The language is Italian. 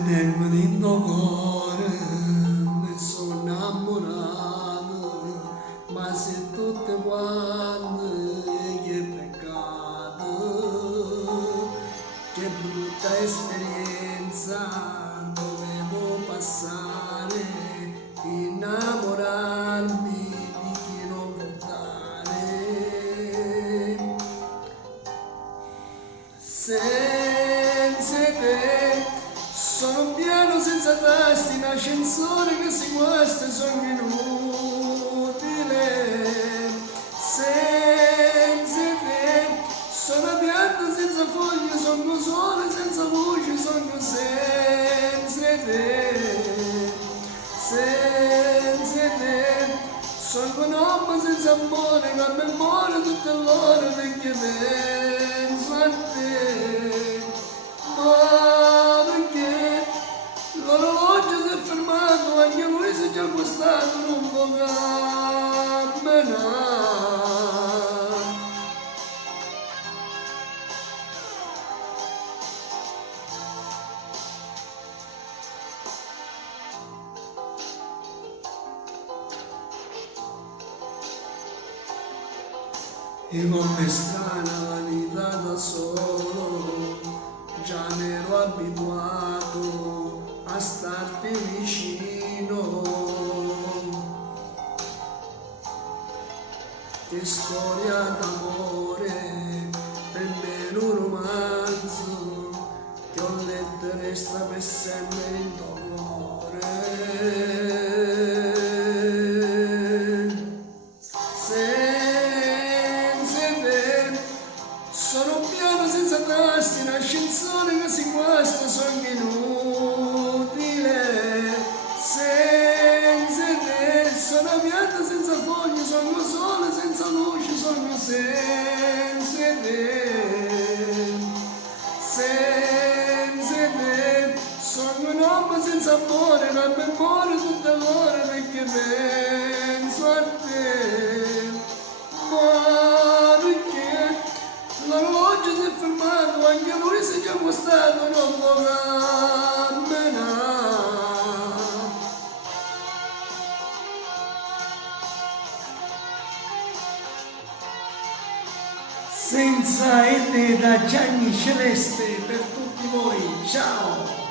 nel mio cuore mi sono innamorato, ma se tutte quante che peccato, che brutta esperienza dovevo passare, innamorarmi di chi non può dare. Senza te sono pieno senza tasti in ascensore che si guasta, sono inutile. Senza te sono pianta senza foglie, sono sole senza luce, sono senza te. Senza te sono un'uomo senza amore, ma memoria tutte l'ora perché penso a te. Ma perché l'orologio si è fermato, anche lui si è già acquistato, non può camminare. E com'è strana la vita da solo, già ne ero abituato a starti vicino. Che storia d'amore, per me è un romanzo, che ho letto e resta per sempre in tuo cuore. Sono piano senza tasti, in ascensore che si guasta, sono inutile. Senza te, sono pianta senza foglie, sono sole senza luce, sono senza te. Senza te, sono un uomo senza amore, ma memoria tutta l'ora perché penso a te. Ma perché l'orologio si è fermato, anche lui si è già acquistato, non può camminare. Senza te da Gianni Celeste per tutti voi, ciao!